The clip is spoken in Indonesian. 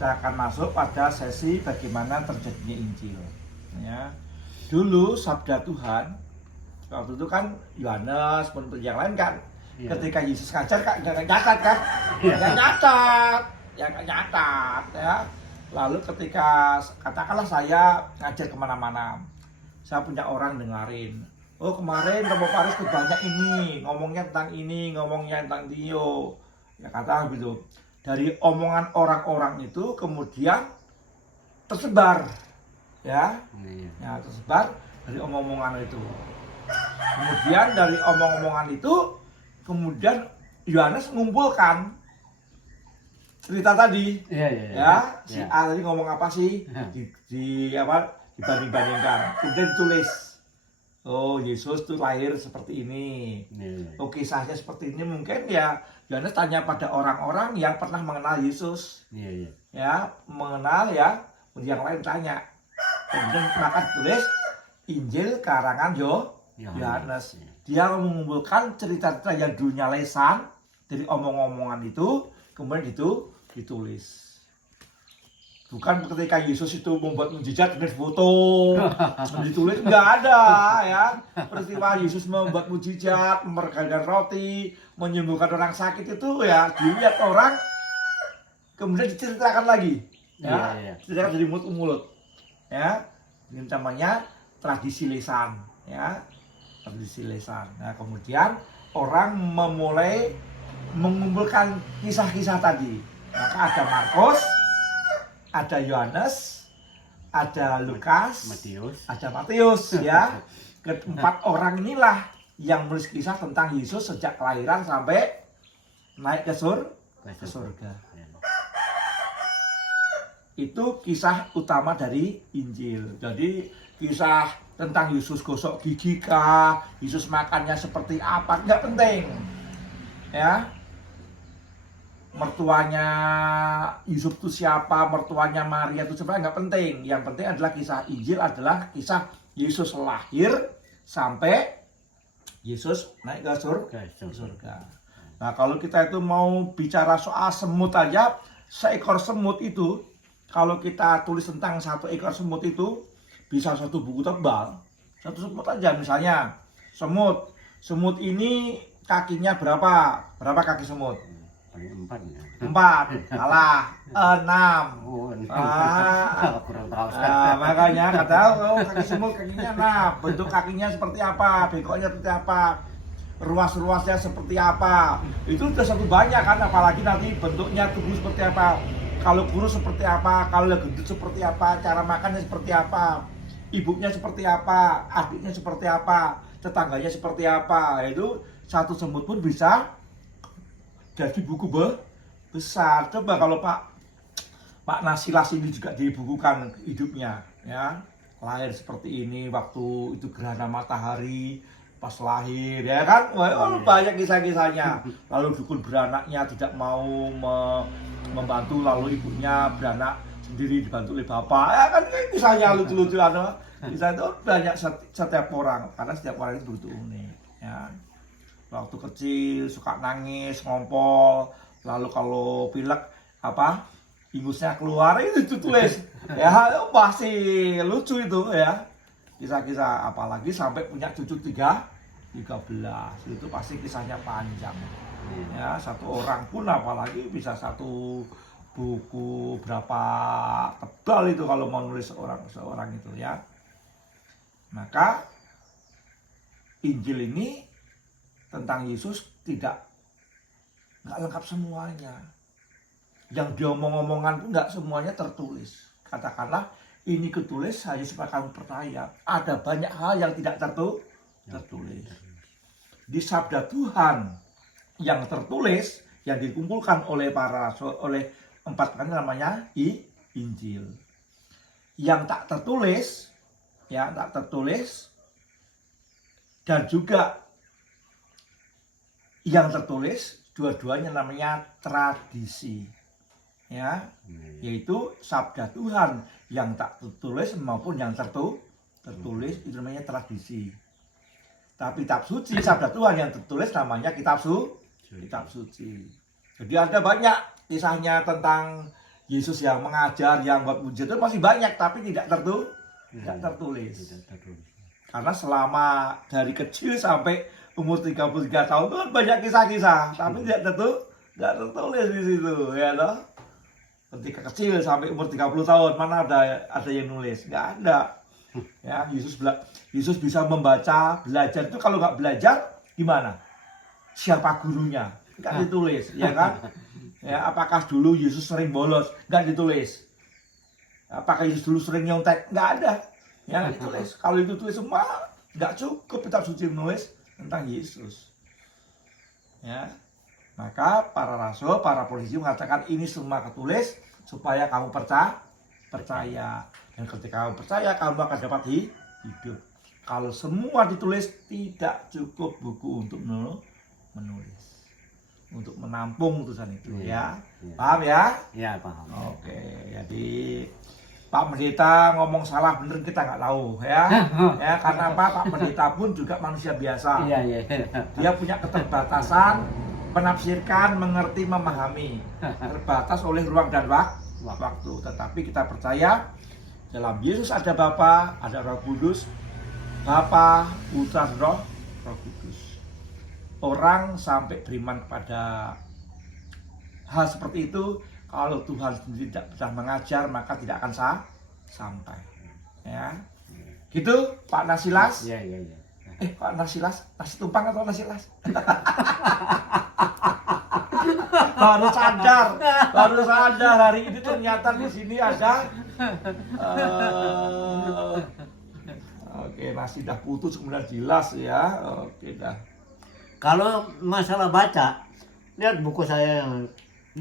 kita akan masuk pada sesi bagaimana terjadinya Injil. Ya. Dulu sabda Tuhan, waktu itu kan Yohanes pun yang lain kan, ketika Yesus ngajar kan nggak nyatat kan, nggak nyatat, ya. Lalu ketika katakanlah saya ngajar kemana-mana, saya punya orang dengerin. Oh kemarin Romo Paris tuh banyak ini, ngomongnya tentang ini, ngomongnya tentang Dio. Ya kata gitu. Dari omongan orang-orang itu kemudian tersebar. Ya tersebar dari omong-omongan itu. Kemudian dari omong-omongan itu, kemudian Yohanes mengumpulkan cerita tadi. Si A tadi ngomong apa sih? Dibanding-bandingkan. Kemudian ditulis. Oh Yesus tuh lahir seperti ini. Oh kisahnya seperti ini. Mungkin ya Yohanes tanya pada orang-orang yang pernah mengenal Yesus. Ya mengenal ya. Yang lain tanya. Kemudian maka ditulis Injil karangan Yohanes. Dia mengumpulkan cerita-cerita yang dulunya lesan dari omong-omongan itu, kemudian ditulis. Bukan ketika Yesus itu membuat mujizat dengan foto, ditulis, nggak ada ya. Peristiwa Yesus membuat mujizat, memperagakan roti, menyembuhkan orang sakit itu ya dilihat orang, kemudian diceritakan lagi, ya, diceritakan dari mulut ke mulut, ya. Ini namanya tradisi lisan, ya, tradisi lisan. Nah kemudian orang memulai mengumpulkan kisah-kisah tadi. Maka ada Markus, ada Yohanes, ada Lukas, ada Matius, ya. Keempat orang inilah yang menulis kisah tentang Yesus sejak kelahiran sampai naik ke surga. Itu kisah utama dari Injil. Jadi kisah tentang Yesus gosok gigi kah, Yesus makannya seperti apa, nggak penting, ya. Mertuanya Yusuf itu siapa, mertuanya Maria itu siapa, nggak penting. Yang penting adalah kisah Injil adalah kisah Yesus lahir sampai Yesus naik ke surga. Nah kalau kita itu mau bicara soal semut aja, seekor semut itu, kalau kita tulis tentang satu ekor semut itu, bisa satu buku tebal. Satu semut aja, misalnya semut ini kakinya berapa kaki semut? 4, salah, 6. Makanya kata kaki semut kakinya 6. Bentuk kakinya seperti apa, bekoknya seperti apa, ruas-ruasnya seperti apa. Itu udah satu banyak kan, apalagi nanti bentuknya tubuh seperti apa, kalau kurus seperti apa, kalau gendut seperti apa, cara makannya seperti apa, ibunya seperti apa, adiknya seperti apa, tetangganya seperti apa. Itu satu semut pun bisa jadi buku besar. Coba kalau Pak Nasilas ini juga dibukukan hidupnya, ya, lahir seperti ini, waktu itu gerhana matahari pas lahir, ya kan. Banyak kisah-kisahnya. Lalu dukun beranaknya tidak mau membantu, lalu ibunya beranak sendiri dibantu oleh bapak, ya kan. Kisahnya lucu-lucu, kisah itu banyak setiap orang, karena setiap orang itu begitu unik, ya. Waktu kecil suka nangis, ngompol, lalu kalau pilek ingusnya keluar, itu tulis. Ya pasti lucu itu, ya. Kisah-kisah, apalagi sampai punya cucu 13, itu pasti kisahnya panjang. Ya, satu orang pun apalagi bisa satu buku berapa tebal itu kalau mau nulis seorang itu, ya. Maka Injil ini tentang Yesus nggak lengkap semuanya. Yang diomong-omongan pun nggak semuanya tertulis. Katakanlah ini ketulis hanya supaya kamu percaya. Ada banyak hal yang tidak tertulis. Di sabda Tuhan yang tertulis, yang dikumpulkan oleh oleh 4 kan namanya Injil. Yang tak tertulis, dan juga yang tertulis, dua-duanya namanya tradisi, ya, yaitu sabda Tuhan yang tak tertulis maupun yang tertulis itu namanya tradisi. Tapi kitab suci, sabda Tuhan yang tertulis namanya kitab suci. Jadi ada banyak kisahnya tentang Yesus yang mengajar, yang buat mujizat itu masih banyak, tapi tidak tertulis. Karena selama dari kecil sampai umur 33 tahun itu kan banyak kisah-kisah, tapi tidak tertulis di situ, ya loh. Ketika kecil sampai umur 30 tahun, mana ada yang nulis? Nggak ada. Ya, Yesus bisa membaca, belajar itu. Kalau nggak belajar, gimana? Siapa gurunya? Nggak ditulis, ya kan? Ya, apakah dulu Yesus sering bolos? Nggak ditulis. Apakah Yesus dulu sering nyontek? Nggak ada. Ya, nggak ditulis. Kalau itu tulis semua, nggak cukup kitab suci menulis tentang Yesus. Ya, maka para rasul, para polisi mengatakan ini semua ketulis supaya kamu percaya. Dan ketika kamu percaya, kamu akan dapat hidup. Kalau semua ditulis, tidak cukup buku untuk menulis, untuk menampung tulisan itu, ya. Paham ya? Ya, paham. Oke, jadi Pak Pendeta ngomong salah bener kita nggak tahu, ya. Ya, karena apa? Pak Pendeta pun juga manusia biasa. Iya. Dia punya keterbatasan menafsirkan, mengerti, memahami. Terbatas oleh ruang dan waktu. Tetapi kita percaya dalam Yesus ada Bapa, ada Roh Kudus, Bapa, Putra, Roh Kudus. Orang sampai beriman kepada hal seperti itu, kalau Tuhan sendiri tidak bisa mengajar, maka tidak akan sampai. Ya, gitu Pak Nasilas. Iya. Pak Nasilas, nasi tumpang atau nasilas? baru sadar hari ini ternyata di sini ada. Oke, nasi dah putus kemudian jelas ya. Oke dah. Kalau masalah baca, lihat buku saya yang